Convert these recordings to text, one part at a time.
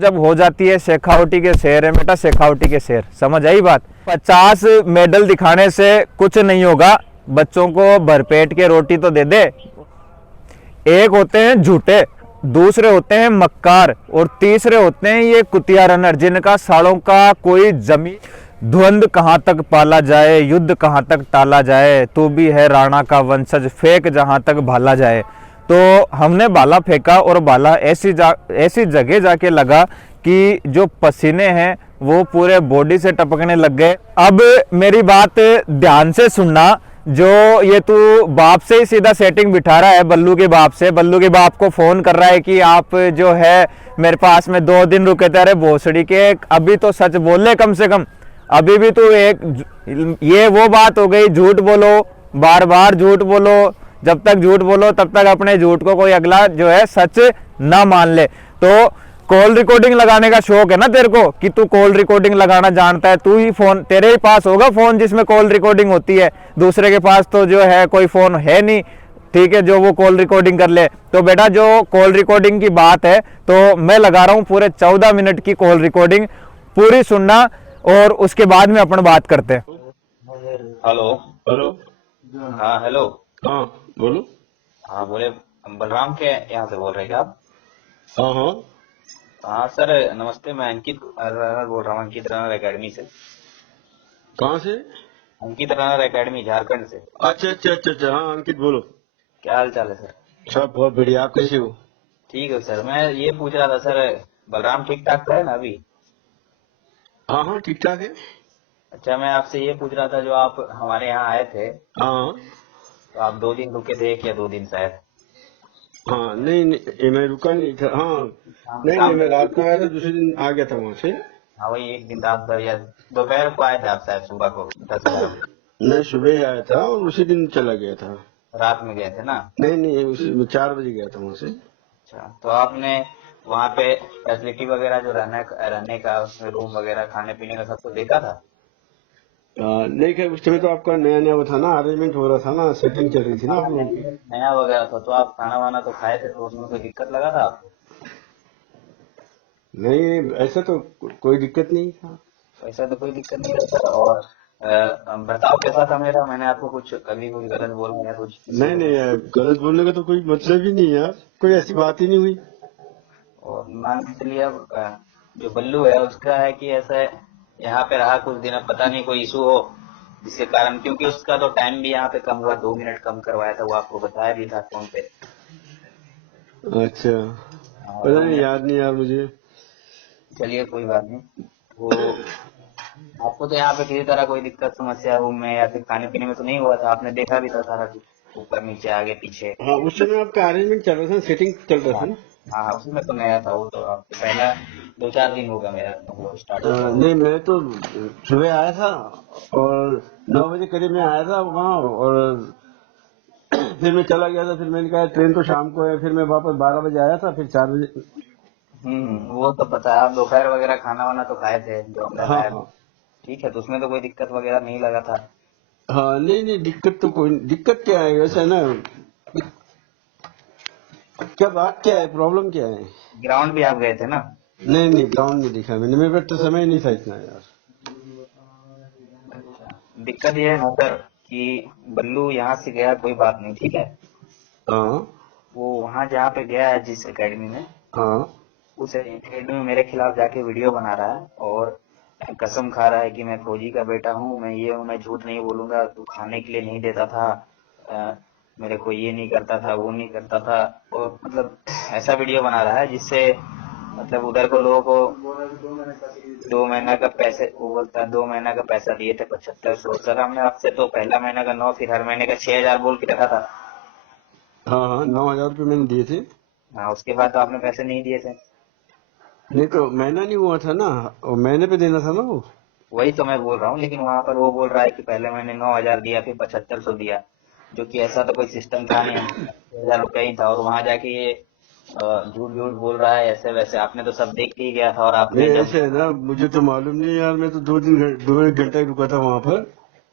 जब हो जाती है शेखावटी के शेर है बेटा, शेखावटी के शेर, समझ आई बात। 50 मेडल दिखाने से कुछ नहीं होगा, बच्चों को भरपेट के रोटी तो दे दे। एक होते हैं झूठे, दूसरे होते हैं मक्कार, और तीसरे होते हैं ये कुतिया रनर, जिनका सालों का कोई जमीन। द्वंद कहाँ तक पाला जाए, युद्ध कहाँ तक टाला जाए, तू भी है राणा का वंशज, फेंक जहाँ तक भाला जाए। तो हमने भाला फेंका और भाला ऐसी जगह जाके लगा कि जो पसीने हैं वो पूरे बॉडी से टपकने लग गए। अब मेरी बात ध्यान से सुनना, जो ये तू बाप से ही सीधा सेटिंग बिठा रहा है, बल्लू के बाप से, बल्लू के बाप को फोन कर रहा है कि आप जो है मेरे पास में 2 दिन रुके थे। अरे भोसड़ी के, अभी तो सच बोल ले कम से कम। अभी भी तू ये वो बात हो गई, झूठ बोलो, बार बार झूठ बोलो। जब तक झूठ बोलो तब तक अपने झूठ को कोई अगला जो है सच ना मान ले। तो कॉल रिकॉर्डिंग लगाने का शौक है ना तेरे को, कि तू कॉल रिकॉर्डिंग लगाना जानता है, तू ही फोन, तेरे ही पास होगा फोन जिसमें कॉल रिकॉर्डिंग होती है, दूसरे के पास तो जो है कोई फोन है नहीं, ठीक है, जो वो कॉल रिकॉर्डिंग कर ले। तो बेटा जो कॉल रिकॉर्डिंग की बात है, तो मैं लगा रहा हूं पूरे 14 मिनट की कॉल रिकॉर्डिंग, पूरी सुनना और उसके बाद में अपन बात करते हैं। हेलो। हेलो। हाँ हेलो। हाँ बोलो। हाँ बोले, बलराम के यहाँ से बोल रहे हैं क्या आप? हाँ हाँ। हाँ सर नमस्ते, मैं अंकित रनर बोल रहा हूँ, अंकित रनर एकेडमी से। कहाँ से? अंकित रनर एकेडमी झारखंड से। अच्छा अच्छा अच्छा अच्छा, हाँ अंकित बोलो। क्या हाल चाल है सर? सब बहुत बढ़िया, आप कैसे हो? ठीक है सर, मैं ये पूछ रहा था सर, बलराम ठीक ठाक है ना अभी? हाँ हाँ ठीक ठाक है। अच्छा, मैं आपसे ये पूछ रहा था, जो आप हमारे यहाँ आए थे हाँ तो आप 2 दिन रुके थे, या 2 दिन शायद? हाँ, नहीं नहीं ये मैं रुका नहीं था। हाँ नहीं नहीं, शाम मैं रात को आया था, दूसरे दिन आ गया था वहाँ से। हाँ वही, एक दिन रात भर या दोपहर को आए थे आप शायद, सुबह को 10-11 बजे। मैं सुबह ही आया था और उसी दिन चला गया था। रात में गए थे ना? नहीं नहीं, उसी 4 बजे गया था वहाँ से। अच्छा, तो आपने वहाँ पे फैसिलिटी वगैरह जो रहने का, उसमें रूम वगैरह, खाने पीने का सब कुछ देखा था? नहीं क्या, उस समय तो आपका नया नया वो था ना, अरेंजमेंट हो रहा था ना, सेटिंग चल रही थी ना आप लोगों की। नया वगैरह था, तो आप खाना वाना तो खाए थे, तो उसमें कोई दिक्कत लगा था आपको? नहीं ऐसा तो कोई दिक्कत नहीं था। ऐसा तो कोई दिक्कत नहीं रहता। और बर्ताव कैसा था मेरा? मैंने आपको कुछ कभी कुछ गलत बोला या कुछ? नहीं नहीं यार, गलत बोलने का तो कोई मतलब ही नहीं यार, कोई ऐसी बात ही नहीं हुई। और मान के चलिए, अब जो बल्लू है उसका है कि ऐसा है, यहाँ पे रहा कुछ दिन, अब पता नहीं कोई इशू हो जिसके कारण, क्योंकि उसका तो टाइम भी यहाँ पे कम हुआ, 2 मिनट कम करवाया था, वो आपको बताया भी था फोन पे। अच्छा, हाँ, पता 2 नहीं, मिनट। याद नहीं यार मुझे। चलिए कोई बात नहीं। तो आपको तो यहाँ पे किसी तरह कोई दिक्कत समस्या रूम में या फिर खाने पीने में तो नहीं हुआ था? आपने देखा भी था सारा कुछ, ऊपर नीचे आगे पीछे। हाँ उस समय आपका अरेंजमेंट चल रहा था, सेटिंग चल रहा हाँ था ना। हाँ हाँ, उसमें तो नया था वो, तो आपको पहला 2-4 दिन होगा मेरा वो स्टार्ट होता हुआ। नहीं मैं तो सुबह आया था और 9 बजे करीब में आया था वहाँ, और फिर मैं चला गया था। फिर मैंने कहा ट्रेन तो शाम को है, फिर मैं वापस 12 बजे आया था, फिर 4 बजे। वो तो पता है, आप दोपहर वगैरह खाना वाना तो खाए थे जो हमने हाँ लाया था। हाँ ठीक है, तो उसमें तो कोई दिक्कत वगैरह नहीं लगा था? हाँ। नहीं नहीं, दिक्कत तो कोई, दिक्कत क्या है वैसे है ना, क्या बात क्या है, प्रॉब्लम क्या है? ग्राउंड भी आप गए थे ना? नहीं नहीं, ग्राउंड नहीं दिखा मैंने, मेरे पास तो समय नहीं था इतना यार। दिक्कत ये है ना सर, कि बल्लू यहाँ से गया कोई बात नहीं, ठीक है, हाँ वो वहाँ जहाँ पे गया है जिस एकेडमी में, हाँ। उस एकेडमी में मेरे खिलाफ जाके वीडियो बना रहा है और कसम खा रहा है कि मैं फौजी का बेटा हूँ, मैं ये हूँ, मैं झूठ नहीं बोलूंगा, तू खाने के लिए नहीं देता था, मेरे को ये नहीं करता था, वो नहीं करता था, और मतलब ऐसा वीडियो बना रहा है जिससे मतलब उधर को लोगों को 2 महीना का पैसे, वो बोलता है 2 महीना का पैसा दिए थे 7500। सर हमने आपसे तो पहला महीना का 9, फिर हर महीने का 6000 बोल के रखा था। हाँ हाँ, 9,000 रुपये मैंने दिए थे। हाँ, उसके बाद तो आपने पैसे नहीं दिए थे। नहीं तो महीना नहीं हुआ था ना, और महीने पे देना था ना वो। वही तो मैं बोल रहा हूँ, लेकिन वहां पर वो बोल रहा है कि पहले मैंने 9000 दिया, फिर 7500 दिया, जो कि ऐसा तो कोई सिस्टम था नहीं, 6000 रुपया ही था। और वहां जाके ये झूठ झूठ बोल रहा है ऐसे वैसे, आपने तो सब देख के ही गया था। और नहीं आपने जब, ऐसे है ना, मुझे तो मालूम नहीं यार, मैं तो 2 एक घंटा ही रुका था वहाँ पर।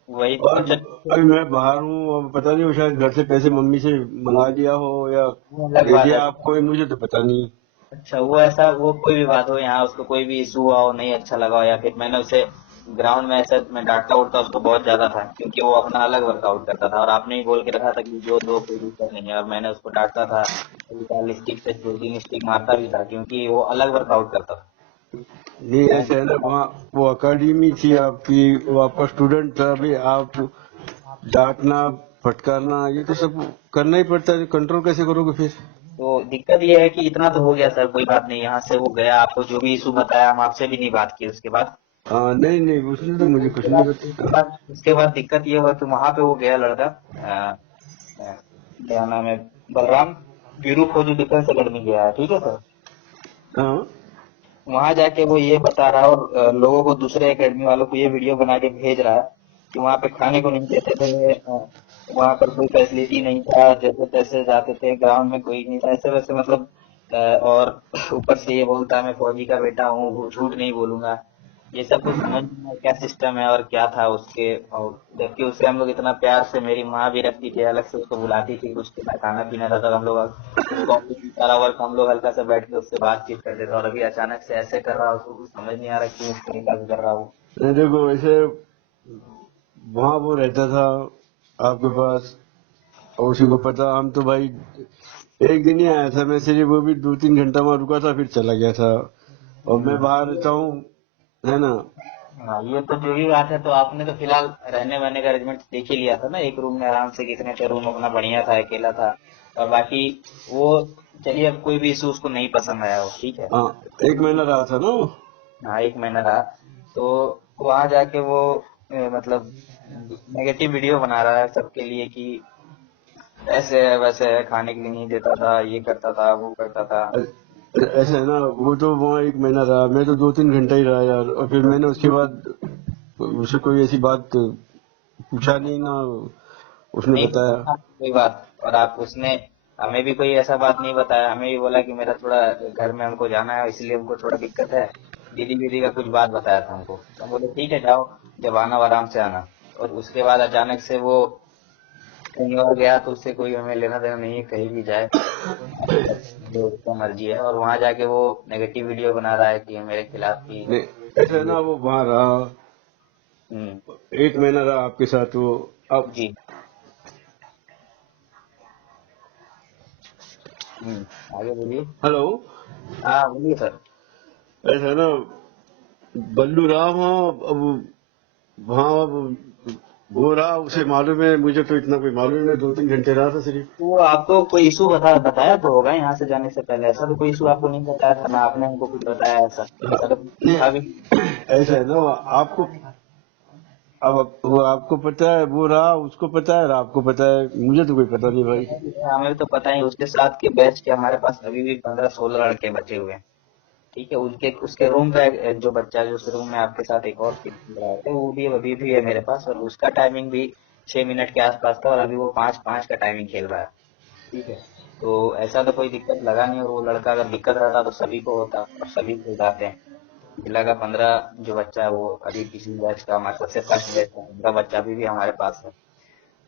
वही तो और अभी मैं बाहर हूँ, और पता नहीं वो शायद घर से पैसे मम्मी से मंगा लिया हो या अलग दे बात है। दिया आपको, मुझे तो पता नहीं। अच्छा, वो ऐसा, वो कोई भी बात हो, यहाँ उसको कोई भी इशू हुआ हो, नहीं अच्छा लगा हो, या फिर मैंने उसे ग्राउंड में ऐसा मैं डांटता उड़ता उसको बहुत ज्यादा था, क्योंकि वो अपना अलग वर्कआउट करता था, और आपने ही बोल के रखा था कि जो दो कोई दिक्कत नहीं है, और मैंने उसको डांटता था, कभी स्टिक से 2-3 स्टिक मारता भी था, क्योंकि वो अलग वर्कआउट करता था। नहीं मैं ऐसे है ना, वहाँ वो अकेडमी थी आपकी, वो आपका स्टूडेंट था, अभी आप डांटना फटकारना ये तो सब करना ही पड़ता है, कंट्रोल कैसे करोगे फिर? तो दिक्कत ये है कि इतना तो हो गया सर, कोई बात नहीं, यहाँ से वो गया, आपको जो भी इशू बताया, हम आपसे भी नहीं बात की उसके बाद। हाँ नहीं नहीं, उसने तो मुझे कुछ उसके नहीं बाद उसके बताया। बाद उसके बाद दिक्कत ये हुआ कि वहां पे वो गया लड़का, अ, क्या नाम है, बलराम, वीरू खोजू डिफेंस अकेडमी गया है, ठीक है सर। हाँ वहां जाके वो ये बता रहा है, और लोगों को, दूसरे एकेडमी वालों को ये वीडियो बना के भेज रहा है कि वहां पे खाने को नहीं देते थे, वहां पर कोई फैसिलिटी नहीं था, जैसे तैसे जाते थे, ग्राउंड में कोई नहीं था, ऐसे वैसे मतलब, और ऊपर से ये बोलता है मैं फौजी का बेटा हूँ, वो झूठ नहीं बोलूंगा। ये सब कुछ समझ नहीं आया क्या सिस्टम है और क्या था उसके, और जबकि उसे हम लोग इतना प्यार से, मेरी माँ भी रखती थी, अलग से उसको बुलाती थी, उसके साथ खाना पीना रहता था, हम लोग उसको सारा वर्क हम लोग हल्का सा बैठ के उससे बातचीत करते थे, और अभी अचानक से ऐसे कर रहा, उसको कुछ समझ नहीं आ रहा कि इस तरीका से कर रहा हूँ। नहीं, देखो वैसे वहाँ वो रहता था आपके पास, और उसी को पता, हम तो भाई एक दिन ही आया था मैं, सिर्फ वो भी 2-3 घंटा वहाँ रुका था, फिर चला गया था, और मैं बाहर रहता हूँ, है ना। हाँ, ये तो जो भी बात है, तो आपने तो फिलहाल रहने वहने का अरेंजमेंट देख ही लिया था ना, एक रूम में आराम से, कितने थे रूम, अपना बढ़िया था, अकेला था, और बाकी वो, चलिए अब कोई भी इशू उसको नहीं पसंद आया हो, ठीक है। हाँ, 1 महीना रहा था ना वो। हाँ, 1 महीना रहा, तो वहां जाके वो, मतलब नेगेटिव वीडियो बना रहा है सबके लिए कि ऐसे है वैसे है, खाने के लिए नहीं देता था, ये करता था, वो करता था। ऐसा है ना, वो तो वहाँ 1 महीना रहा, मैं तो 2-3 घंटा ही रहा यार, और फिर मैंने उसके बाद उसे कोई ऐसी बात पूछा नहीं ना, उसने नहीं बताया। पूछा कोई बात, और आप, उसने हमें भी कोई ऐसा बात नहीं बताया, हमें भी बोला कि मेरा थोड़ा घर में हमको जाना है, इसलिए हमको थोड़ा दिक्कत है, दीदी दीदी का कुछ बात बताया था हमको, तो हम बोले ठीक है जाओ, जब आना हो आराम से आना। और उसके बाद अचानक से वो कहीं और गया, तो उससे कोई हमें लेना देना नहीं है, कहीं भी जाए, जो उसका मर्जी है, और वहां जाके वो नेगेटिव वीडियो बना रहा है कि मेरे खिलाफ की। नहीं ऐसा है ना, वो वहाँ रहा, हम्म। 1 महीना रहा आपके साथ वो। अब जी। आगे बोलिए। हेलो, हाँ बोलिए सर। ऐसा है ना, बल्लू रहा वहाँ, अब वहाँ अब वो रहा, उसे मालूम है, मुझे तो इतना कोई मालूम नहीं, 2-3 घंटे रहा था सिर्फ। तो आपको कोई इशू बताया तो होगा यहाँ से जाने से पहले, ऐसा तो कोई इशू आपको नहीं बताया था ना, आपने हमको कुछ बताया, ऐसा ऐसा तो नहीं था भी ऐसा है ना, आपको अब वो आपको पता है, वो रहा उसको पता है, और आपको पता है, मुझे तो कोई पता नहीं भाई। नहीं। हमें तो पता ही, उसके साथ के बैच के हमारे पास अभी भी 15-16 लड़के बचे हुए हैं, ठीक है। उनके उसके रूम का जो बच्चा, जो उस रूम में आपके साथ एक और खेल रहा है, वो भी अभी भी है मेरे पास, और उसका टाइमिंग भी 6 मिनट के आसपास था, और अभी वो 5-5 का टाइमिंग खेल रहा है, ठीक है। तो ऐसा तो कोई दिक्कत लगा नहीं, और वो लड़का अगर दिक्कत रहता तो सभी को होता, और सभी को जाते हैं। जिला का 15 जो बच्चा है, वो अभी किसी बैच का, हमारे सबसे फर्स्ट बैच का 15 बच्चा अभी भी हमारे पास है।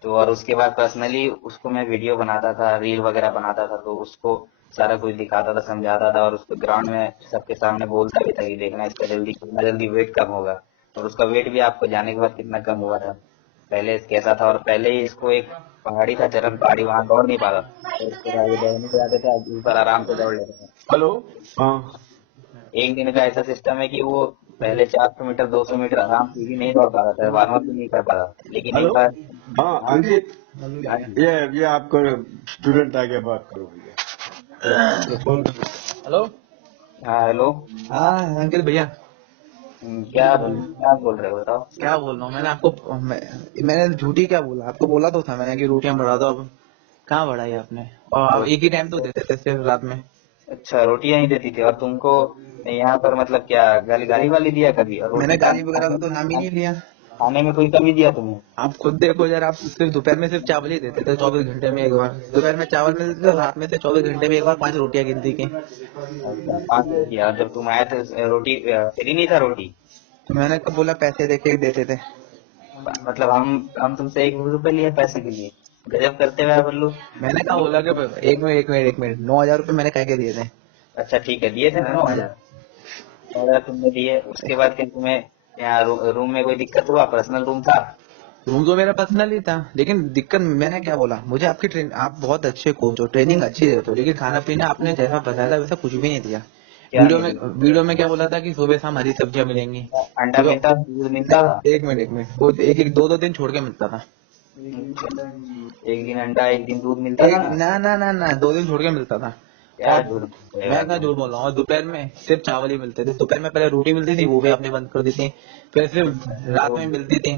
तो और उसके बाद पर्सनली उसको मैं वीडियो बनाता था, रील वगैरह बनाता था, तो उसको सारा कुछ दिखाता था, समझाता था, और उसको ग्राउंड में सबके सामने बोलता भी था कि देखना इसका जल्दी, कितना जल्दी वेट कम होगा। और उसका वेट भी आपको जाने के बाद कितना कम हुआ था, पहले कैसा था, और पहले ही इसको एक पहाड़ी था, चरन पहाड़ी, वहां दौड़ नहीं पाता था, और उसके बाद ये दौड़ने जाते थे, अब ऊपर आराम से दौड़ लेते थे। हेलो, हाँ एक दिन का ऐसा सिस्टम है कि वो पहले 400 मीटर 200 मीटर आराम से भी नहीं दौड़ पा रहा था, वार्म अप भी नहीं कर पा रहा था, लेकिन हेलो, एक बार, हाँ अंकित, हाँ, ये आपका स्टूडेंट आ गया, बात करो भैया, फोन। हेलो। हाँ हेलो। हाँ अंकित भैया। क्या बोल रहे हो बताओ। क्या बोल रहा हूँ, मैंने झूठी क्या बोला, आपको बोला तो था मैंने कि रोटियां बढ़ा दो, अब कहाँ बढ़ाई आपने, और आप एक ही टाइम तो देते थे सिर्फ रात में। अच्छा, रोटियां ही देती थी, और तुमको यहाँ पर मतलब क्या गाली गाली वाली दिया कभी, और रोटी मैंने गाली खाने वगैरह खाने का तो नाम ही नहीं लिया। खाने में कोई कमी दिया तुम्हें। आप खुद देखो यार, आप सिर्फ दोपहर में सिर्फ चावल ही देते थे 24 घंटे में एक बार, दोपहर में चावल में देते थे, रात में से 24 घंटे में एक बार 5 रोटियां गिनती की। अच्छा, 5 रोटियां, और जब तुम आए थे रोटी फ्री नहीं था रोटी। तो मैंने कब बोला पैसे देके देते थे। मतलब हम तुमसे 1 रुपए लिए पैसे के लिए, गजब करते हुए बल्लू। मैंने कहा बोला कि एक मिनट 9,000 रुपये मैंने कह के दिए थे। अच्छा ठीक है, दिए थे ना 9,000 तुमने दिए, उसके बाद क्या तुम्हें यहाँ रूम में कोई दिक्कत हुआ? पर्सनल रूम था? रूम तो मेरा पर्सनल ही था, लेकिन दिक्कत मैंने क्या बोला, मुझे आपकी ट्रेन, आप बहुत अच्छे कोच हो, ट्रेनिंग अच्छी देते हो, लेकिन खाना पीना आपने जैसा बताया था वैसा कुछ भी नहीं दिया। क्या नहीं दिया? वीडियो में क्या बोला था कि सुबह शाम हरी सब्जियां मिलेंगी। अंडा सुबह मिलता, दूध मिलता था? एक मिनट, वो एक दो दो दिन छोड़ के मिलता था। एक दिन अंडा एक दिन दूध मिलता था? ना 2 दिन छोड़ के मिलता था। क्या और झूठ बोल रहे हो मैं यार क्या तुम? झूठ बोल रहा हूँ, दोपहर में सिर्फ चावल ही मिलते थे। दोपहर में पहले रोटी मिलती थी, वो भी आपने बंद कर दी थी। फिर सिर्फ रात में मिलती थी,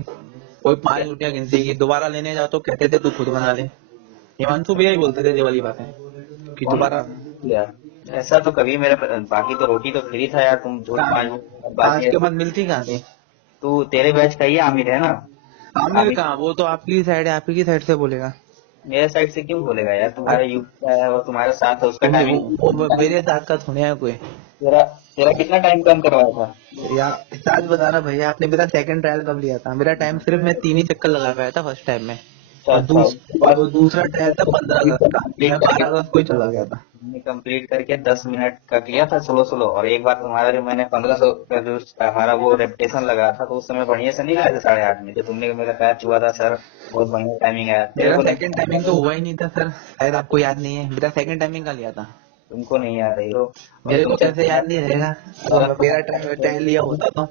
कोई 5 रोटियां गिनती की। दोबारा लेने जाओ तो कहते थे तू खुद बना ले। हिमांशु भैया ही बोलते थे ये वाली बातें कि कौन दोबारा। यार? ऐसा तो कभी मेरे, बाकी तो रोटी तो फ्री था यार, तुम झूठ आज बाकी। के बाद मिलती कहाँ थी? तू तेरे बैच का ही आमिर है ना? आमिर आमिर कहाँ, वो तो आपकी साइड है, आप ही की साइड से बोलेगा। मेरे साइड से क्यों बोलेगा यार? तुम्हारा अरे यूपी का है और तुम्हारे साथ है, उसका टाइमिंग। वो मेरे साथ का थोड़े है कोई। तेरा तेरा कितना टाइम कम करवाया था? या सच बताना भैया, आपने मेरा सेकंड ट्रायल कब लिया था? मेरा टाइम सिर्फ मैं 3 ही चक्कर लगा पाया था फर्स्ट टाइम में। अच्छा और अच्छा, और दूसरा ट्रायल था 15 अगस्त का, मैं कंप्लीट 12 अगस्त को ही चला गया था। हमने कंप्लीट करके 10 मिनट का किया था सोलो सोलो। और एक बार तुम्हारा जो मैंने 1500 का जो हमारा वो रेपुटेशन लगा था, तो उस समय बढ़िया से नहीं गए थे 8:30 में, जो तुमने मेरा पैर छुआ था सर, बहुत बढ़िया टाइमिंग आया तेरे मेरा को। सेकंड टाइमिंग तो हुआ ही नहीं था सर, शायद आपको याद नहीं है। मेरा सेकंड टाइमिंग का लिया था। तुमको नहीं आ रही हो? और मेरे तुम को कैसे याद नहीं रहेगा? तो मेरा ट्रायल लिया होता तो।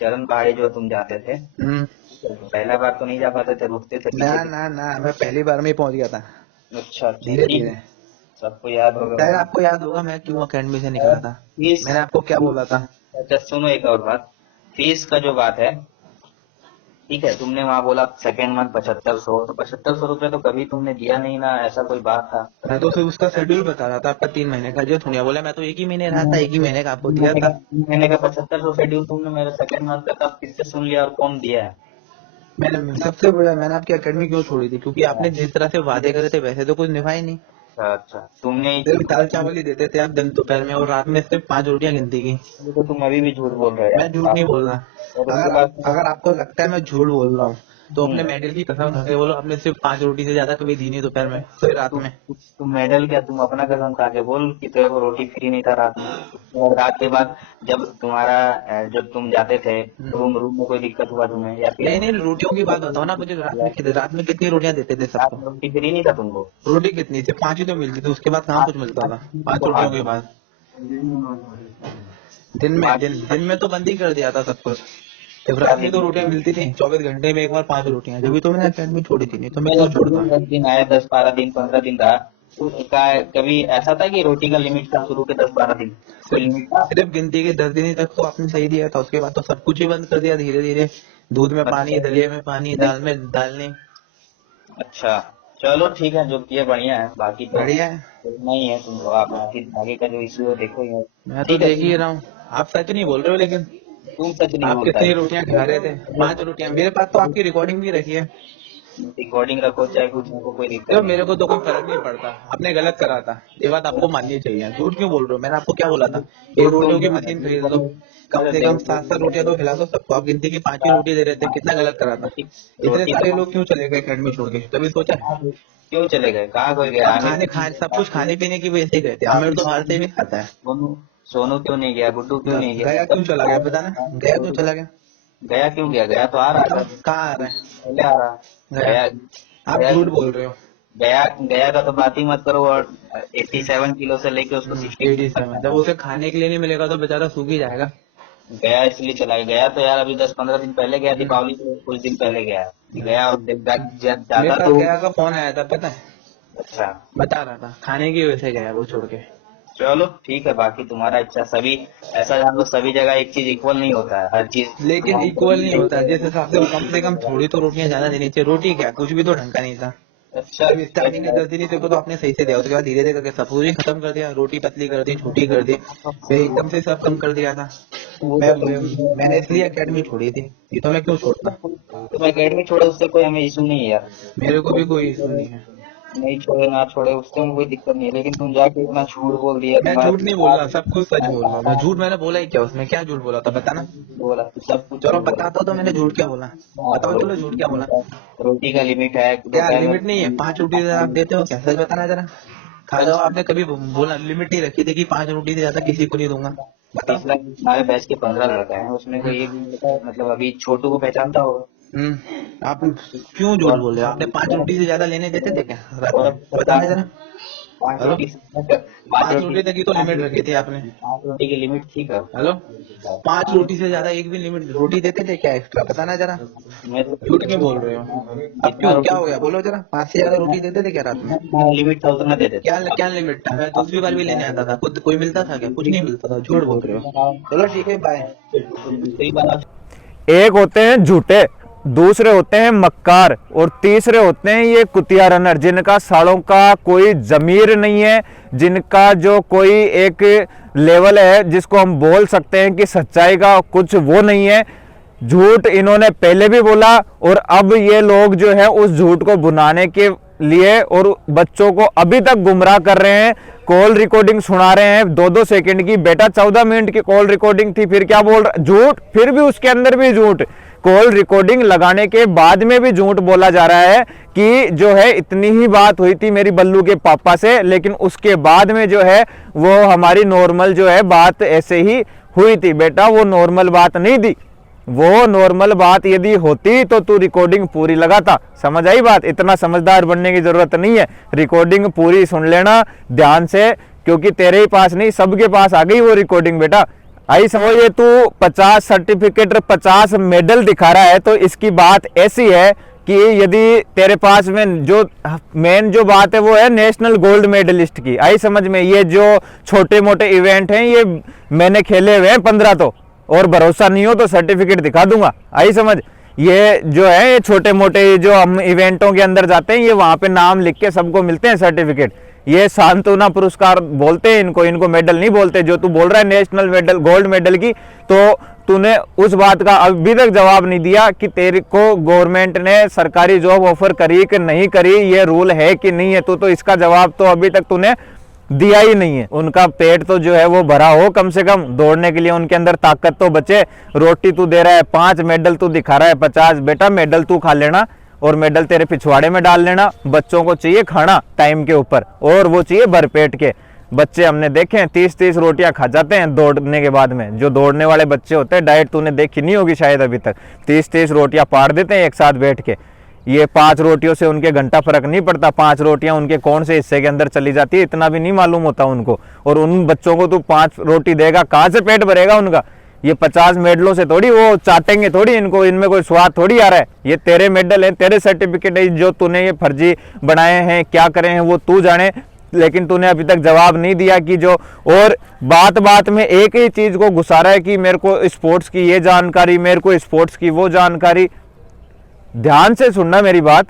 चरण पहाड़ी जो तुम जाते थे, हम्म। पहला बार तो नहीं जा पाते थे, रुकते थे ना पीछे ना ना, मैं पहली बार में ही पहुंच गया था, पीछे। अच्छा अच्छा, धीरे ठीक धीरे। है, सबको याद होगा। शायद आपको याद होगा मैं क्यों अकेडमी से निकला था। फीस, मैंने आपको क्या बोला था? अच्छा सुनो एक और बात, फीस का जो बात है, ठीक है, तुमने वहाँ बोला सेकेंड मंथ 7500, तो 7500 रुपये तो कभी तुमने दिया नहीं ना, ऐसा कोई बात था? मैं तो सिर्फ उसका शेड्यूल बता रहा था आपका 3 महीने का, जो थोड़ा बोला, मैं तो एक ही महीने रहा था, एक ही महीने का आपको दिया था। 3 महीने का 7500 शेड्यूल तुमने मेरे सेकेंड मंथ का तब किससे सुन लिया और कौन दिया है? मैंने सबसे बड़ा, मैंने आपकी अकेडमी क्यों छोड़ी थी? क्योंकि आपने जिस तरह से वादे करे थे वैसे तो कुछ निभाए नहीं। अच्छा अच्छा, तुमने ही सिर्फ दाल चावल ही देते थे आप दिन दोपहर में, और रात में सिर्फ 5 रोटियां गिनती की। तो तुम अभी भी झूठ बोल रहे हो मैं झूठ यार। नहीं बोल रहा। और उसके अगर बाद अगर आपको लगता है मैं झूठ बोल रहा हूँ तो अपने हम्म, मेडल की कसम खा के बोलो, आपने सिर्फ 5 रोटी से ज्यादा कभी दी नहीं दोपहर में, फिर रात में। तुम मेडल क्या, तुम अपना कसम खा के बोल कि तेरे को रोटी फ्री नहीं था रात में। और रात के बाद जब तुम्हारा जब तुम जाते थे रूम रूम में कोई दिक्कत हुआ तुम्हें, या फिर नहीं नहीं, रोटियों की बात बताओ ना मुझे। रात में कितनी रोटियां देते थे रात सबको? में रोटी फ्री नहीं था तुमको? रोटी कितनी थी? 5 ही तो मिलती थी, उसके बाद कहाँ कुछ मिलता था 5 रोटियों के बाद? दिन में तो बंद ही कर दिया था सब कुछ। जब रात में तो रोटियां मिलती थी 24 घंटे में एक बार 5 रोटियां, जब भी तो मैंने अकेडमी छोड़ी थी, नहीं तो मैं क्यों छोड़ता। 10 दिन आए, 10-12 दिन 15 दिन रहा, तो कभी ऐसा था कि रोटी का लिमिट था शुरू के 10-12 दिन? कोई लिमिट था? सिर्फ गिनती के 10 दिन तक तो आपने सही दिया था, उसके बाद तो सब कुछ ही बंद कर दिया धीरे धीरे। दूध में पानी, दलिया में पानी, दाल में दाल नहीं। अच्छा चलो ठीक है, जो किए बढ़िया है, बाकी तो बढ़िया है। नहीं है तुमको। आप आगे का जो इश्यू है देखो ही है। मैं तो ठीक है, देख ही रहा हूँ। आप सच नहीं बोल रहे हो, लेकिन तुम सच नहीं आप बोलता कितनी है। रोटियां खा रहे थे? 5 रोटियां। मेरे पास तो आपकी रिकॉर्डिंग भी रखी है। रिकॉर्डिंग रखो चाहे कुछ रखो, कोई दिक्कत तो नहीं मेरे है। को तो कोई फर्क नहीं पड़ता, आपने गलत करा था, ये बात आपको माननी चाहिए। झूठ क्यों बोल रहे हो? मैंने आपको क्या बोला था? एक रोटियों की मशीन खरीद लो, कम से कम 7-7 रोटियां तो खिला दो सबको। आप गिनती की 5 ही रोटी दे रहे थे, कितना गलत करा था? इतने रोटी सारे लोग क्यों चले गए अकेडमी छोड़ के? कभी सोचा? क्यों चले गए? कहाँ कोई गया? सब आमिर खाने सब कुछ खाने पीने की वजह से ही गए थे। आमिर तो बाहर से भी खाता है। सोनू, सोनू क्यों नहीं गया? गुड्डू क्यों नहीं गया गया? क्यों चला गया बताना, गया क्यों चला गया? गया क्यों गया? गया तो आ रहा था, मतलब कहाँ आ रहा है? पहले आ रहा। गया? गया आप गया झूठ बोल रहे हो। गया गया का तो बात ही मत करो। और 87 किलो से लेके उसको 60 87, जब उसे खाने के लिए नहीं मिलेगा तो बेचारा सूख ही जाएगा। गया इसलिए चला गया। गया तो यार अभी 10-15 दिन पहले गया, दीपावली से कुछ दिन पहले गया। गया और मेरे ज्यादा पास तो गया का फोन आया था पता है, अच्छा। बता रहा था खाने की वजह से गया वो छोड़ के। चलो ठीक है, बाकी तुम्हारा इच्छा। सभी ऐसा जान लो, सभी जगह एक चीज इक्वल नहीं होता है, हर चीज। लेकिन इक्वल नहीं होता, जिस हिसाब से कम थोड़ी तो रोटियां ज्यादा देनी चाहिए। रोटी क्या, कुछ भी तो ढंग का नहीं था। अच्छा अब स्टार्टिंग के 10 दिन ही तेरे को तो आपने सही से दिया, उसके बाद धीरे धीरे करके सब कुछ ही खत्म कर दिया। रोटी पतली कर दी, छोटी कर दी, फिर एकदम से सब कम कर दिया था। मैंने इसलिए अकेडमी छोड़ी थी, ये तो मैं क्यों छोड़ता? तुम अकेडमी छोड़ो, उससे कोई हमें इशू नहीं है यार। मेरे को भी कोई इशू नहीं है। नहीं छोड़े ना छोड़े उससे हमें कोई दिक्कत नहीं है, लेकिन तुम जाके इतना झूठ बोल दिया मैं झूठ नहीं बोल रहा, सब कुछ सच बोल रहा हूँ मैं। झूठ मैंने बोला ही क्या? उसमें क्या झूठ बोला था बताना। बोला सब कुछ चलो झूठ बोला। बताता तो मैंने झूठ क्या बोला, बताओ चलो झूठ क्या बोला। रोटी का लिमिट है क्या दोपहर लिमिट नहीं है? में। 5 रोटी आप देते हो क्या? सच बताना जरा। खा जाओ। आपने कभी बोला लिमिट ही रखी थी कि 5 रोटी से ज्यादा किसी को नहीं दूंगा? बताओ। पिछला हमारे बैच के 15 लड़का है, उसमें कोई एक भी लड़का मतलब अभी छोटू को पहचानता होगा। आप क्यों झूठ बोल रहे हो? आपने 5 रोटी से ज्यादा लेने देते थे क्या रात में? बताना जरा। 5 हेलो? रोटी 5 रोटी तक की तो लिमिट रखी थी आपने। 5 रोटी की लिमिट थी कब? हेलो? 5 रोटी से ज्यादा एक भी लिमिट रोटी देते थे क्या एक्स्ट्रा? बताना जरा। मैं तो झूठ क्यों बोल रहे हो? अब क्यों, क्या हो गया बोलो जरा। 5 से ज्यादा रोटी देते थे क्या रात में? लिमिट था उतना देते थे। क्या लिमिट था? मैं दूसरी बार भी लेने आता था, खुद कोई मिलता था क्या? कुछ नहीं मिलता था। झूठ बोल रहे हो। चलो ठीक है, बाय। दूसरी बात, एक होते हैं झूठे, दूसरे होते हैं मक्कार, और तीसरे होते हैं ये कुतिया रनर, जिनका सालों का कोई जमीर नहीं है, जिनका जो कोई एक लेवल है जिसको हम बोल सकते हैं कि सच्चाई का कुछ वो नहीं है। झूठ इन्होंने पहले भी बोला, और अब ये लोग जो है उस झूठ को भुनाने के लिए और बच्चों को अभी तक गुमराह कर रहे हैं। कॉल रिकॉर्डिंग सुना रहे हैं 2-2 सेकंड की। बेटा 14 मिनट की कॉल रिकॉर्डिंग थी, फिर क्या बोल रहा? झूठ, फिर भी उसके अंदर भी झूठ। कॉल रिकॉर्डिंग लगाने के बाद में भी झूठ बोला जा रहा है कि जो है इतनी ही बात हुई थी मेरी बल्लू के पापा से, लेकिन उसके बाद में जो है वो हमारी नॉर्मल जो है बात ऐसे ही हुई थी। बेटा वो नॉर्मल बात नहीं थी, वो नॉर्मल बात यदि होती तो तू रिकॉर्डिंग पूरी लगाता। समझ आई बात? इतना समझदार बनने की जरूरत नहीं है, रिकॉर्डिंग पूरी सुन लेना ध्यान से, क्योंकि तेरे ही पास नहीं सबके पास आ गई वो रिकॉर्डिंग। बेटा आई समझ, ये तू 50 सर्टिफिकेट 50 मेडल दिखा रहा है, तो इसकी बात ऐसी है कि यदि तेरे पास में जो मेन जो बात है वो है नेशनल गोल्ड मेडलिस्ट की। आई समझ में? ये जो छोटे मोटे इवेंट हैं ये मैंने खेले हुए हैं 15, तो और भरोसा नहीं हो तो सर्टिफिकेट दिखा दूंगा। आई समझ? ये जो है ये छोटे मोटे जो हम इवेंटों के अंदर जाते हैं, ये वहां पे नाम लिख के सबको मिलते हैं सर्टिफिकेट। ये सांत्वना पुरस्कार बोलते हैं इनको मेडल नहीं बोलते। जो तू बोल रहा है नेशनल मेडल गोल्ड मेडल की, तो तूने उस बात का अभी तक जवाब नहीं दिया कि तेरे को गवर्नमेंट ने सरकारी जॉब ऑफर करी कि नहीं करी, ये रूल है कि नहीं है। तो इसका जवाब तो अभी तक तूने दिया ही नहीं है। उनका पेट तो जो है वो भरा हो, कम से कम दौड़ने के लिए उनके अंदर ताकत तो बचे। रोटी तू दे रहा है 5, मेडल तू दिखा रहा है 50। बेटा मेडल तू खा लेना और मेडल तेरे पिछवाड़े में डाल लेना। बच्चों को चाहिए खाना टाइम के ऊपर, और वो चाहिए भरपेट के। बच्चे हमने देखे हैं 30-30 रोटियां खा जाते हैं दौड़ने के बाद में। जो दौड़ने वाले बच्चे होते हैं, डाइट तूने देखी नहीं होगी शायद अभी तक, 30-30 रोटियां पाड़ देते हैं एक साथ बैठ के। ये 5 रोटियों से उनके घंटा फर्क नहीं पड़ता, 5 रोटियां उनके कौन से हिस्से के अंदर चली जाती है इतना भी नहीं मालूम होता उनको। और उन बच्चों को तू 5 रोटी देगा, कहाँ से पेट भरेगा उनका? ये 50 मेडलों से थोड़ी वो चाटेंगे थोड़ी, इनको इनमें कोई स्वाद थोड़ी आ रहा है। ये तेरे मेडल है, तेरे सर्टिफिकेट है, जो तूने ये फर्जी बनाए हैं, क्या करे हैं वो तू जाने। लेकिन तूने अभी तक जवाब नहीं दिया कि जो, और बात बात में एक ही चीज को घुसा रहा है कि मेरे को स्पोर्ट्स की ये जानकारी, मेरे को स्पोर्ट्स की वो जानकारी। ध्यान से सुनना मेरी बात,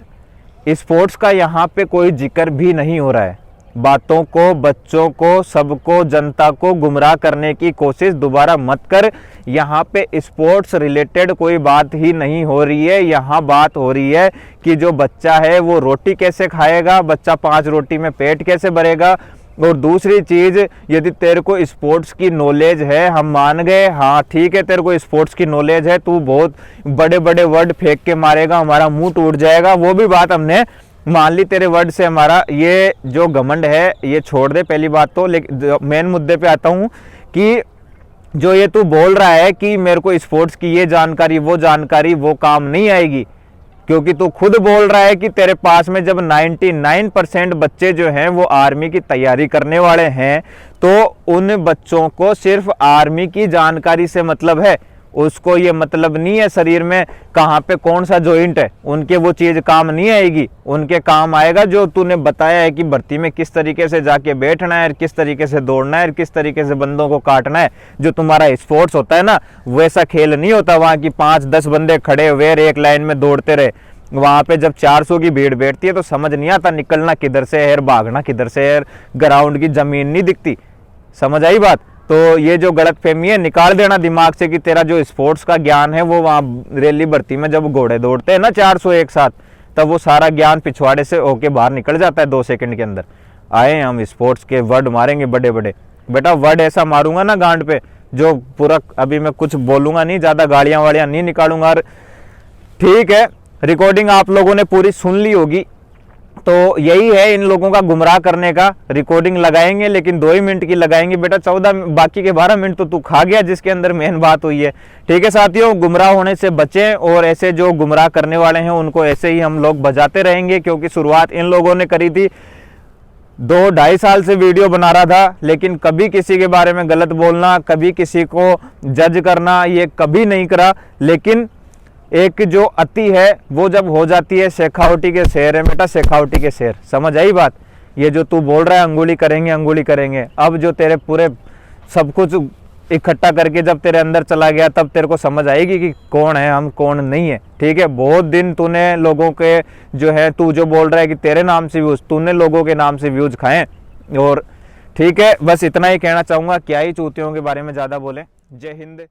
स्पोर्ट्स का यहाँ पे कोई जिक्र भी नहीं हो रहा है। बातों को, बच्चों को, सबको, जनता को गुमराह करने की कोशिश दोबारा मत कर। यहाँ पे स्पोर्ट्स रिलेटेड कोई बात ही नहीं हो रही है। यहाँ बात हो रही है कि जो बच्चा है वो रोटी कैसे खाएगा, बच्चा 5 रोटी में पेट कैसे भरेगा। और दूसरी चीज, यदि तेरे को स्पोर्ट्स की नॉलेज है, हम मान गए, हाँ ठीक है तेरे को स्पोर्ट्स की नॉलेज है, तू बहुत बड़े बड़े वर्ड फेंक के मारेगा, हमारा मुंह टूट जाएगा, वो भी बात हमने मान ली तेरे वर्ड से। हमारा ये जो घमंड है ये छोड़ दे पहली बात तो। लेकिन मेन मुद्दे पे आता हूँ कि जो ये तू बोल रहा है कि मेरे को स्पोर्ट्स की ये जानकारी वो काम नहीं आएगी, क्योंकि तू खुद बोल रहा है कि तेरे पास में जब 99% बच्चे जो हैं वो आर्मी की तैयारी करने वाले हैं, तो उन बच्चों को सिर्फ आर्मी की जानकारी से मतलब है। उसको ये मतलब नहीं है शरीर में कहाँ पे कौन सा जॉइंट है, उनके वो चीज काम नहीं आएगी। उनके काम आएगा जो तूने बताया है कि भर्ती में किस तरीके से जाके बैठना है, किस तरीके से दौड़ना है, किस तरीके से बंदों को काटना है। जो तुम्हारा स्पोर्ट्स होता है ना, वैसा खेल नहीं होता वहाँ की 5-10 बंदे खड़े हुए एक लाइन में दौड़ते रहे। वहां पे जब 400 की भीड़ बैठती है तो समझ नहीं आता निकलना किधर से है, भागना किधर से है, ग्राउंड की जमीन नहीं दिखती। समझ आई बात? तो ये जो गलतफहमी है निकाल देना दिमाग से कि तेरा जो स्पोर्ट्स का ज्ञान है वो वहाँ रैली भर्ती में जब घोड़े दौड़ते हैं ना 400 एक साथ, तब वो सारा ज्ञान पिछवाड़े से होके बाहर निकल जाता है 2 सेकंड के अंदर। आए हम स्पोर्ट्स के वर्ड मारेंगे बड़े बड़े। बेटा वर्ड ऐसा मारूंगा ना गांड पे, जो पूरा अभी मैं कुछ बोलूंगा नहीं, ज्यादा गाड़ियां वाड़ियां नहीं निकालूंगा। ठीक है, रिकॉर्डिंग आप लोगों ने पूरी सुन ली होगी, तो यही है इन लोगों का गुमराह करने का। रिकॉर्डिंग लगाएंगे लेकिन 2 ही मिनट की लगाएंगे बेटा, 14 बाकी के 12 मिनट तो तू खा गया, जिसके अंदर मेन बात हुई है। ठीक है साथियों, गुमराह होने से बचें और ऐसे जो गुमराह करने वाले हैं उनको ऐसे ही हम लोग बजाते रहेंगे, क्योंकि शुरुआत इन लोगों ने करी थी। 2-2.5 साल से वीडियो बना रहा था, लेकिन कभी किसी के बारे में गलत बोलना, कभी किसी को जज करना, ये कभी नहीं करा। लेकिन एक जो अति है वो जब हो जाती है, शेखावटी के शेर है बेटा, शेखावटी के शेर। समझ आई बात? ये जो तू बोल रहा है अंगुली करेंगे अंगुली करेंगे, अब जो तेरे पूरे सब कुछ इकट्ठा करके जब तेरे अंदर चला गया, तब तेरे को समझ आएगी कि कौन है हम कौन नहीं है। ठीक है, बहुत दिन तूने लोगों के जो है, तू जो बोल रहा है कि तेरे नाम से व्यूज, तूने लोगों के नाम से व्यूज खाए। और ठीक है, बस इतना ही कहना चाहूँगा, क्या ही चूतियों के बारे में ज़्यादा बोले। जय हिंद।